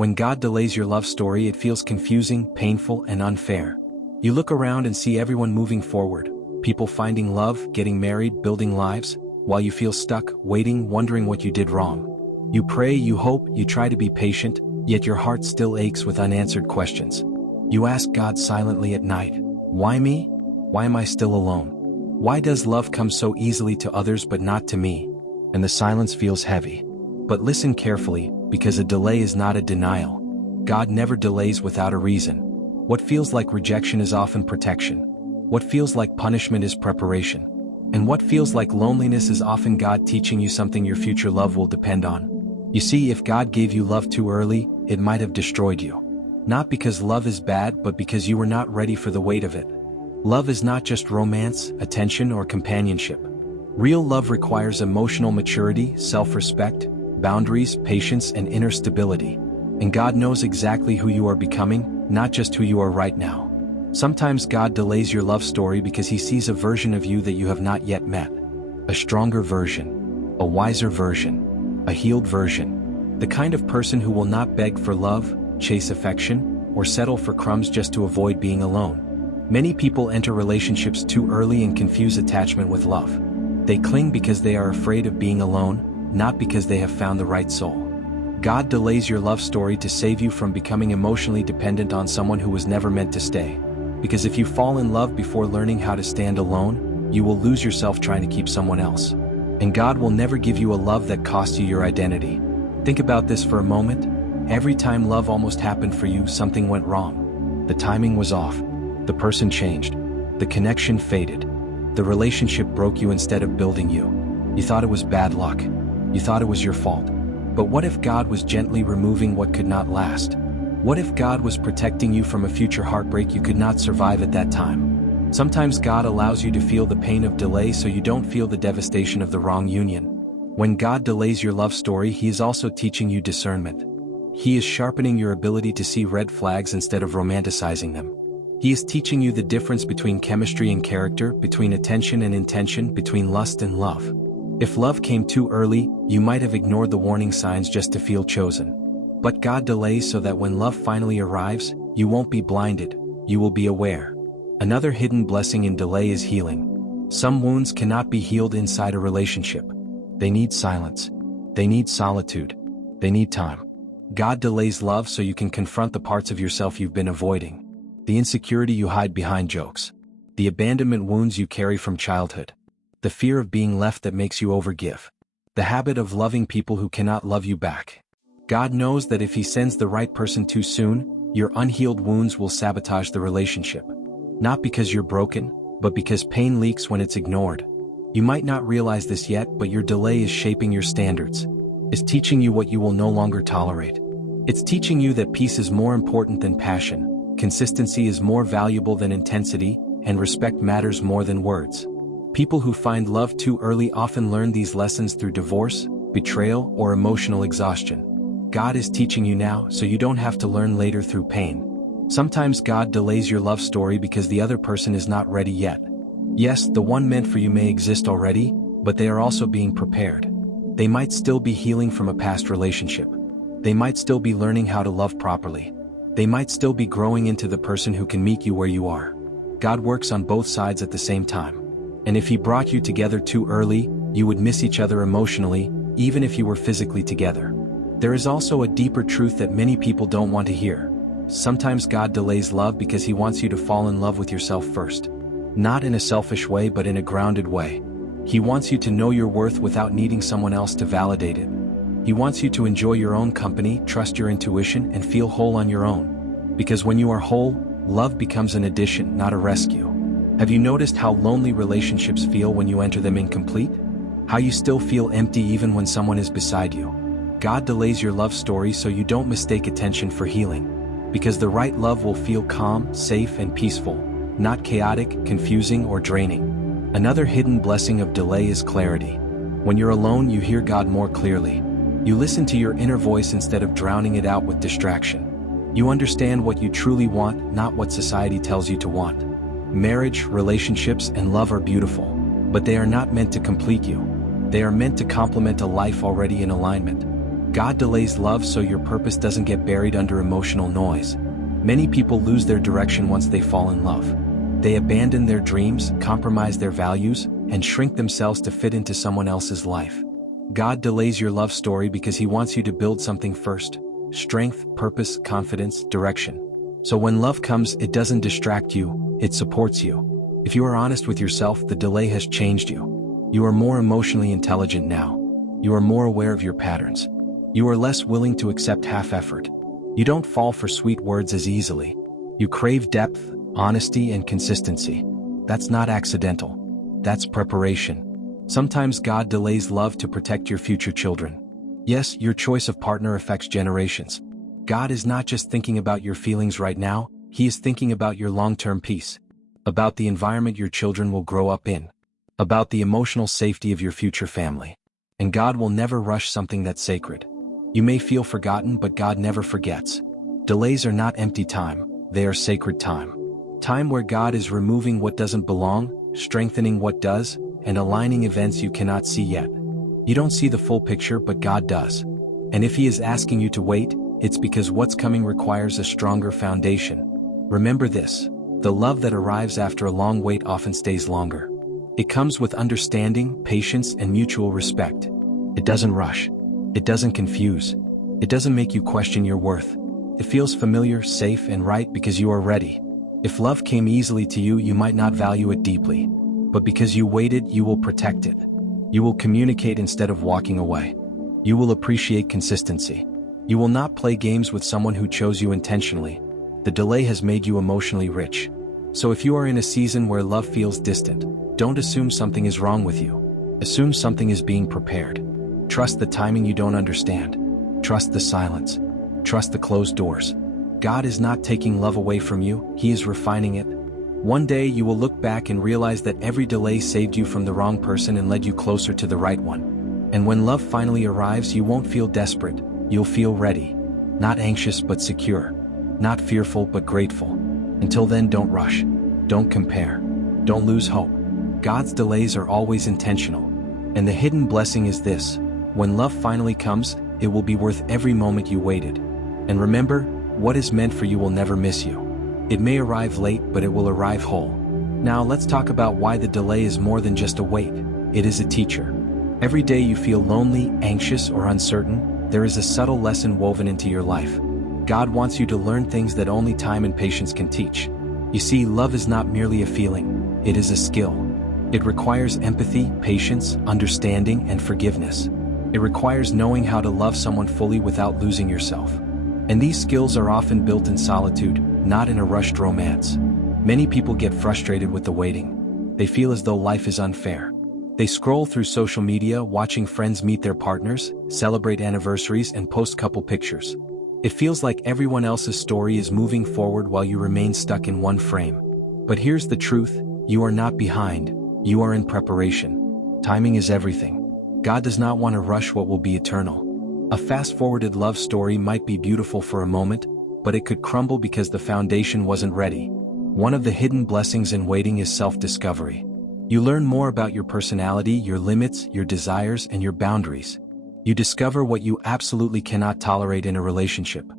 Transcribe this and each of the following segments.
When God delays your love story, it feels confusing, painful, and unfair. You look around and see everyone moving forward, people finding love, getting married, building lives, while you feel stuck, waiting, wondering what you did wrong. You pray, you hope, you try to be patient, yet your heart still aches with unanswered questions. You ask God silently at night, "Why me? Why am I still alone? Why does love come so easily to others but not to me?" And the silence feels heavy. But listen carefully, because a delay is not a denial. God never delays without a reason. What feels like rejection is often protection. What feels like punishment is preparation. And what feels like loneliness is often God teaching you something your future love will depend on. You see, if God gave you love too early, it might have destroyed you. Not because love is bad, but because you were not ready for the weight of it. Love is not just romance, attention, or companionship. Real love requires emotional maturity, self-respect, boundaries, patience, and inner stability. And God knows exactly who you are becoming, not just who you are right now. Sometimes God delays your love story because He sees a version of you that you have not yet met. A stronger version. A wiser version. A healed version. The kind of person who will not beg for love, chase affection, or settle for crumbs just to avoid being alone. Many people enter relationships too early and confuse attachment with love. They cling because they are afraid of being alone, not because they have found the right soul. God delays your love story to save you from becoming emotionally dependent on someone who was never meant to stay. Because if you fall in love before learning how to stand alone, you will lose yourself trying to keep someone else. And God will never give you a love that costs you your identity. Think about this for a moment. Every time love almost happened for you, something went wrong. The timing was off. The person changed. The connection faded. The relationship broke you instead of building you. You thought it was bad luck. You thought it was your fault. But what if God was gently removing what could not last? What if God was protecting you from a future heartbreak you could not survive at that time? Sometimes God allows you to feel the pain of delay so you don't feel the devastation of the wrong union. When God delays your love story, He is also teaching you discernment. He is sharpening your ability to see red flags instead of romanticizing them. He is teaching you the difference between chemistry and character, between attention and intention, between lust and love. If love came too early, you might have ignored the warning signs just to feel chosen. But God delays so that when love finally arrives, you won't be blinded, you will be aware. Another hidden blessing in delay is healing. Some wounds cannot be healed inside a relationship. They need silence. They need solitude. They need time. God delays love so you can confront the parts of yourself you've been avoiding. The insecurity you hide behind jokes. The abandonment wounds you carry from childhood. The fear of being left that makes you overgive. The habit of loving people who cannot love you back. God knows that if He sends the right person too soon, your unhealed wounds will sabotage the relationship. Not because you're broken, but because pain leaks when it's ignored. You might not realize this yet, but your delay is shaping your standards. It's teaching you what you will no longer tolerate. It's teaching you that peace is more important than passion, consistency is more valuable than intensity, and respect matters more than words. People who find love too early often learn these lessons through divorce, betrayal, or emotional exhaustion. God is teaching you now so you don't have to learn later through pain. Sometimes God delays your love story because the other person is not ready yet. Yes, the one meant for you may exist already, but they are also being prepared. They might still be healing from a past relationship. They might still be learning how to love properly. They might still be growing into the person who can meet you where you are. God works on both sides at the same time. And if He brought you together too early, you would miss each other emotionally, even if you were physically together. There is also a deeper truth that many people don't want to hear. Sometimes God delays love because He wants you to fall in love with yourself first. Not in a selfish way, but in a grounded way. He wants you to know your worth without needing someone else to validate it. He wants you to enjoy your own company, trust your intuition, and feel whole on your own. Because when you are whole, love becomes an addition, not a rescue. Have you noticed how lonely relationships feel when you enter them incomplete? How you still feel empty even when someone is beside you? God delays your love story so you don't mistake attention for healing. Because the right love will feel calm, safe, and peaceful, not chaotic, confusing, or draining. Another hidden blessing of delay is clarity. When you're alone, you hear God more clearly. You listen to your inner voice instead of drowning it out with distraction. You understand what you truly want, not what society tells you to want. Marriage, relationships, and love are beautiful, but they are not meant to complete you. They are meant to complement a life already in alignment. God delays love so your purpose doesn't get buried under emotional noise. Many people lose their direction once they fall in love. They abandon their dreams, compromise their values, and shrink themselves to fit into someone else's life. God delays your love story because He wants you to build something first: strength, purpose, confidence, direction. So when love comes, it doesn't distract you, it supports you. If you are honest with yourself, the delay has changed you. You are more emotionally intelligent now. You are more aware of your patterns. You are less willing to accept half effort. You don't fall for sweet words as easily. You crave depth, honesty, and consistency. That's not accidental. That's preparation. Sometimes God delays love to protect your future children. Yes, your choice of partner affects generations. God is not just thinking about your feelings right now, He is thinking about your long-term peace, about the environment your children will grow up in, about the emotional safety of your future family. And God will never rush something that's sacred. You may feel forgotten, but God never forgets. Delays are not empty time, they are sacred time. Time where God is removing what doesn't belong, strengthening what does, and aligning events you cannot see yet. You don't see the full picture, but God does. And if He is asking you to wait, it's because what's coming requires a stronger foundation. Remember this: the love that arrives after a long wait often stays longer. It comes with understanding, patience, and mutual respect. It doesn't rush. It doesn't confuse. It doesn't make you question your worth. It feels familiar, safe, and right because you are ready. If love came easily to you, you might not value it deeply. But because you waited, you will protect it. You will communicate instead of walking away. You will appreciate consistency. You will not play games with someone who chose you intentionally. The delay has made you emotionally rich. So if you are in a season where love feels distant, don't assume something is wrong with you. Assume something is being prepared. Trust the timing you don't understand. Trust the silence. Trust the closed doors. God is not taking love away from you, He is refining it. One day you will look back and realize that every delay saved you from the wrong person and led you closer to the right one. And when love finally arrives, you won't feel desperate, you'll feel ready. Not anxious but secure. Not fearful but grateful. Until then, don't rush. Don't compare. Don't lose hope. God's delays are always intentional. And the hidden blessing is this: when love finally comes, it will be worth every moment you waited. And remember, what is meant for you will never miss you. It may arrive late, but it will arrive whole. Now let's talk about why the delay is more than just a wait. It is a teacher. Every day you feel lonely, anxious, or uncertain, there is a subtle lesson woven into your life. God wants you to learn things that only time and patience can teach. You see, love is not merely a feeling, it is a skill. It requires empathy, patience, understanding, and forgiveness. It requires knowing how to love someone fully without losing yourself. And these skills are often built in solitude, not in a rushed romance. Many people get frustrated with the waiting. They feel as though life is unfair. They scroll through social media, watching friends meet their partners, celebrate anniversaries, and post couple pictures. It feels like everyone else's story is moving forward while you remain stuck in one frame. But here's the truth: you are not behind, you are in preparation. Timing is everything. God does not want to rush what will be eternal. A fast-forwarded love story might be beautiful for a moment, but it could crumble because the foundation wasn't ready. One of the hidden blessings in waiting is self-discovery. You learn more about your personality, your limits, your desires, and your boundaries. You discover what you absolutely cannot tolerate in a relationship.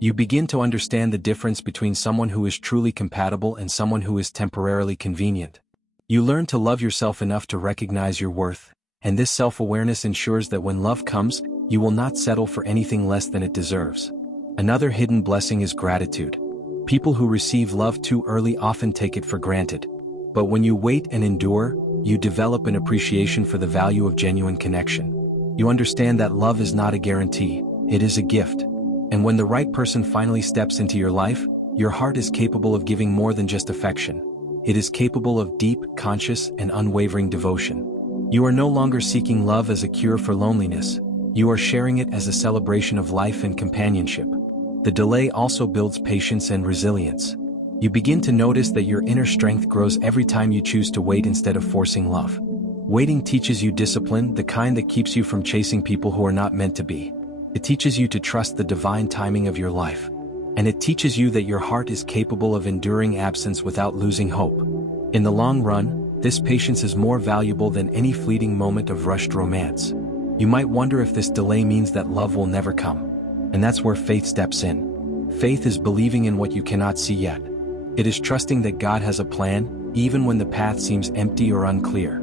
You begin to understand the difference between someone who is truly compatible and someone who is temporarily convenient. You learn to love yourself enough to recognize your worth, and this self-awareness ensures that when love comes, you will not settle for anything less than it deserves. Another hidden blessing is gratitude. People who receive love too early often take it for granted. But when you wait and endure, you develop an appreciation for the value of genuine connection. You understand that love is not a guarantee, it is a gift. And when the right person finally steps into your life, your heart is capable of giving more than just affection. It is capable of deep, conscious, and unwavering devotion. You are no longer seeking love as a cure for loneliness. You are sharing it as a celebration of life and companionship. The delay also builds patience and resilience. You begin to notice that your inner strength grows every time you choose to wait instead of forcing love. Waiting teaches you discipline, the kind that keeps you from chasing people who are not meant to be. It teaches you to trust the divine timing of your life. And it teaches you that your heart is capable of enduring absence without losing hope. In the long run, this patience is more valuable than any fleeting moment of rushed romance. You might wonder if this delay means that love will never come. And that's where faith steps in. Faith is believing in what you cannot see yet. It is trusting that God has a plan, even when the path seems empty or unclear.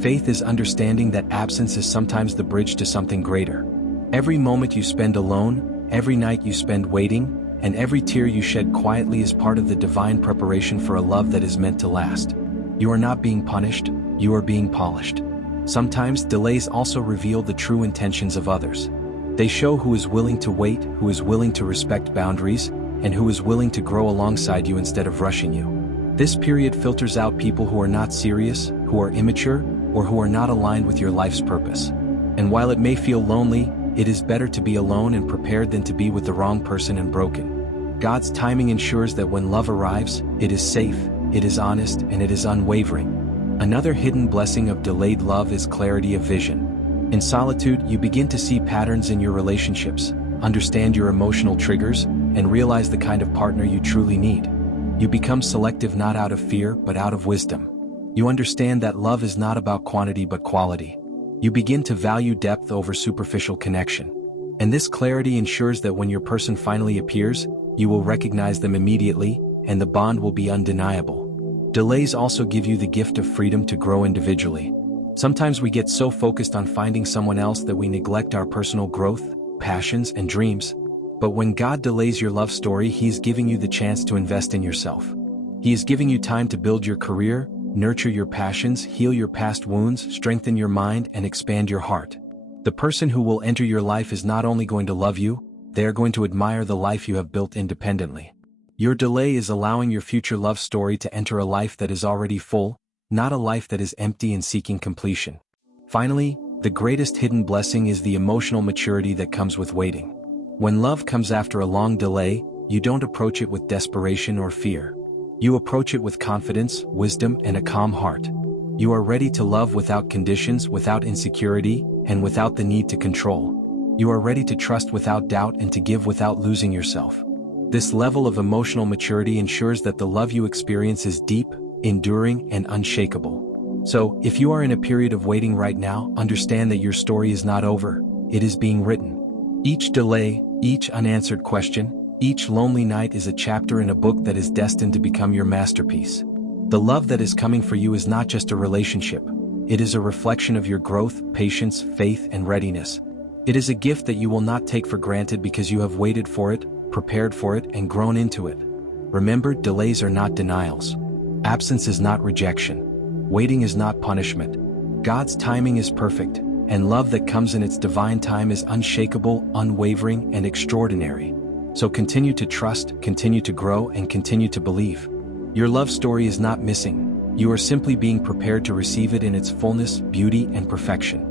Faith is understanding that absence is sometimes the bridge to something greater. Every moment you spend alone, every night you spend waiting, and every tear you shed quietly is part of the divine preparation for a love that is meant to last. You are not being punished, you are being polished. Sometimes delays also reveal the true intentions of others. They show who is willing to wait, who is willing to respect boundaries, and who is willing to grow alongside you instead of rushing you. This period filters out people who are not serious, who are immature, or who are not aligned with your life's purpose. And while it may feel lonely, it is better to be alone and prepared than to be with the wrong person and broken. God's timing ensures that when love arrives, it is safe, it is honest, and it is unwavering. Another hidden blessing of delayed love is clarity of vision. In solitude, you begin to see patterns in your relationships, understand your emotional triggers, and realize the kind of partner you truly need. You become selective not out of fear but out of wisdom. You understand that love is not about quantity but quality. You begin to value depth over superficial connection. And this clarity ensures that when your person finally appears, you will recognize them immediately, and the bond will be undeniable. Delays also give you the gift of freedom to grow individually. Sometimes we get so focused on finding someone else that we neglect our personal growth, passions, and dreams. But when God delays your love story, He is giving you the chance to invest in yourself. He is giving you time to build your career, nurture your passions, heal your past wounds, strengthen your mind, and expand your heart. The person who will enter your life is not only going to love you, they are going to admire the life you have built independently. Your delay is allowing your future love story to enter a life that is already full, not a life that is empty and seeking completion. Finally, the greatest hidden blessing is the emotional maturity that comes with waiting. When love comes after a long delay, you don't approach it with desperation or fear. You approach it with confidence, wisdom, and a calm heart. You are ready to love without conditions, without insecurity, and without the need to control. You are ready to trust without doubt and to give without losing yourself. This level of emotional maturity ensures that the love you experience is deep, enduring, and unshakable. So, if you are in a period of waiting right now, understand that your story is not over, it is being written. Each delay, each unanswered question, each lonely night is a chapter in a book that is destined to become your masterpiece. The love that is coming for you is not just a relationship. It is a reflection of your growth, patience, faith, and readiness. It is a gift that you will not take for granted because you have waited for it, prepared for it, and grown into it. Remember, delays are not denials. Absence is not rejection. Waiting is not punishment. God's timing is perfect, and love that comes in its divine time is unshakable, unwavering, and extraordinary. So continue to trust, continue to grow, and continue to believe. Your love story is not missing. You are simply being prepared to receive it in its fullness, beauty, and perfection.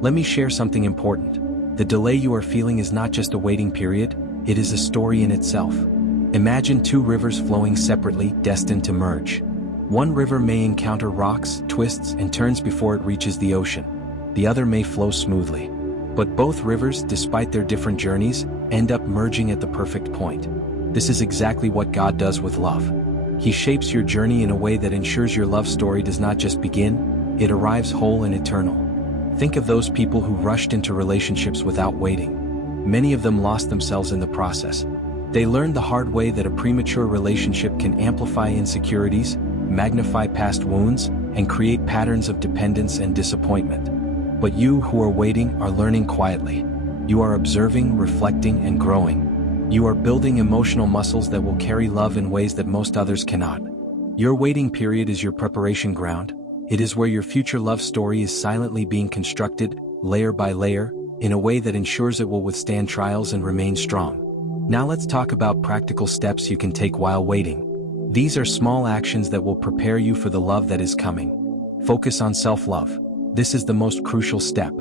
Let me share something important. The delay you are feeling is not just a waiting period, it is a story in itself. Imagine two rivers flowing separately, destined to merge. One river may encounter rocks, twists, and turns before it reaches the ocean. The other may flow smoothly. But both rivers, despite their different journeys, end up merging at the perfect point. This is exactly what God does with love. He shapes your journey in a way that ensures your love story does not just begin, it arrives whole and eternal. Think of those people who rushed into relationships without waiting. Many of them lost themselves in the process. They learned the hard way that a premature relationship can amplify insecurities, magnify past wounds, and create patterns of dependence and disappointment. But you who are waiting are learning quietly. You are observing, reflecting, and growing. You are building emotional muscles that will carry love in ways that most others cannot. Your waiting period is your preparation ground. It is where your future love story is silently being constructed, layer by layer, in a way that ensures it will withstand trials and remain strong. Now let's talk about practical steps you can take while waiting. These are small actions that will prepare you for the love that is coming. Focus on self-love. This is the most crucial step.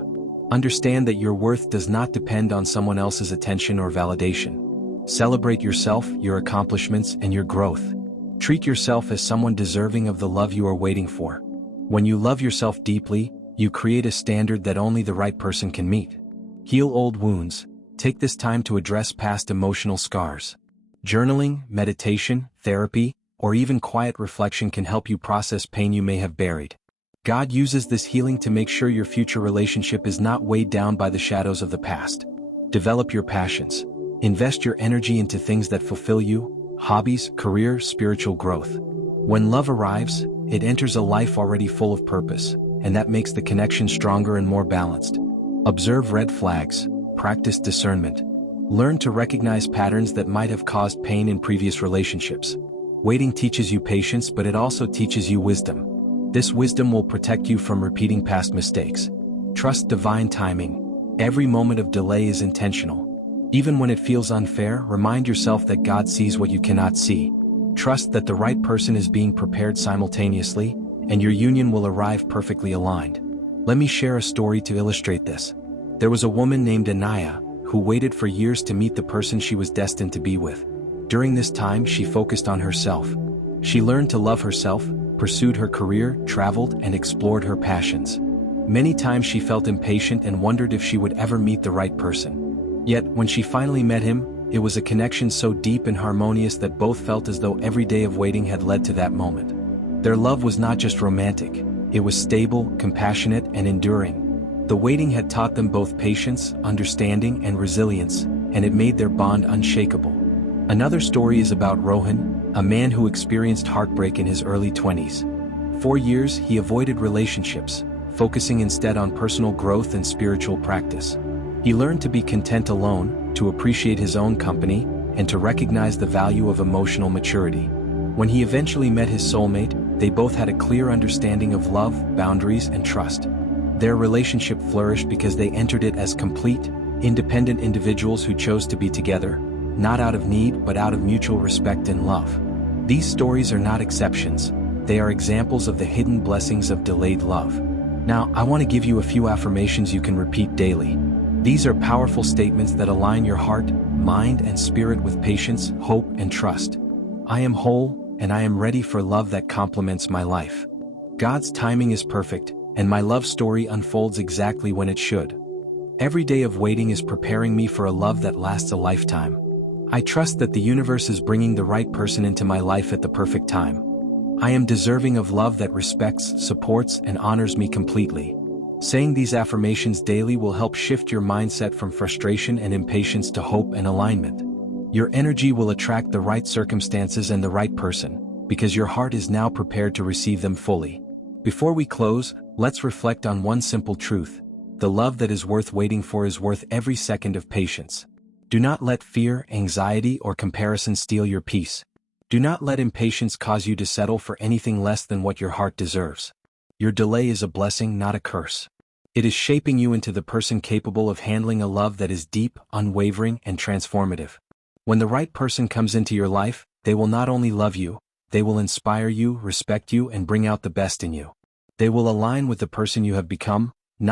Understand that your worth does not depend on someone else's attention or validation. Celebrate yourself, your accomplishments, and your growth. Treat yourself as someone deserving of the love you are waiting for. When you love yourself deeply, you create a standard that only the right person can meet. Heal old wounds. Take this time to address past emotional scars. Journaling, meditation, therapy, or even quiet reflection can help you process pain you may have buried. God uses this healing to make sure your future relationship is not weighed down by the shadows of the past. Develop your passions. Invest your energy into things that fulfill you: hobbies, career, spiritual growth. When love arrives, it enters a life already full of purpose, and that makes the connection stronger and more balanced. Observe red flags. Practice discernment. Learn to recognize patterns that might have caused pain in previous relationships. Waiting teaches you patience, but it also teaches you wisdom. This wisdom will protect you from repeating past mistakes. Trust divine timing. Every moment of delay is intentional. Even when it feels unfair, remind yourself that God sees what you cannot see. Trust that the right person is being prepared simultaneously, and your union will arrive perfectly aligned. Let me share a story to illustrate this. There was a woman named Anaya, who waited for years to meet the person she was destined to be with. During this time, she focused on herself. She learned to love herself, pursued her career, traveled, and explored her passions. Many times she felt impatient and wondered if she would ever meet the right person. Yet, when she finally met him, it was a connection so deep and harmonious that both felt as though every day of waiting had led to that moment. Their love was not just romantic, it was stable, compassionate, and enduring. The waiting had taught them both patience, understanding, and resilience, and it made their bond unshakable. Another story is about Rohan, a man who experienced heartbreak in his early 20s. For years, he avoided relationships, focusing instead on personal growth and spiritual practice. He learned to be content alone, to appreciate his own company, and to recognize the value of emotional maturity. When he eventually met his soulmate, they both had a clear understanding of love, boundaries, and trust. Their relationship flourished because they entered it as complete, independent individuals who chose to be together, not out of need but out of mutual respect and love. These stories are not exceptions, they are examples of the hidden blessings of delayed love. Now, I want to give you a few affirmations you can repeat daily. These are powerful statements that align your heart, mind, and spirit with patience, hope, and trust. I am whole, and I am ready for love that complements my life. God's timing is perfect, and my love story unfolds exactly when it should. Every day of waiting is preparing me for a love that lasts a lifetime. I trust that the universe is bringing the right person into my life at the perfect time. I am deserving of love that respects, supports, and honors me completely. Saying these affirmations daily will help shift your mindset from frustration and impatience to hope and alignment. Your energy will attract the right circumstances and the right person, because your heart is now prepared to receive them fully. Before we close, let's reflect on one simple truth. The love that is worth waiting for is worth every second of patience. Do not let fear, anxiety, or comparison steal your peace. Do not let impatience cause you to settle for anything less than what your heart deserves. Your delay is a blessing, not a curse. It is shaping you into the person capable of handling a love that is deep, unwavering, and transformative. When the right person comes into your life, they will not only love you, they will inspire you, respect you, and bring out the best in you. They will align with the person you have become,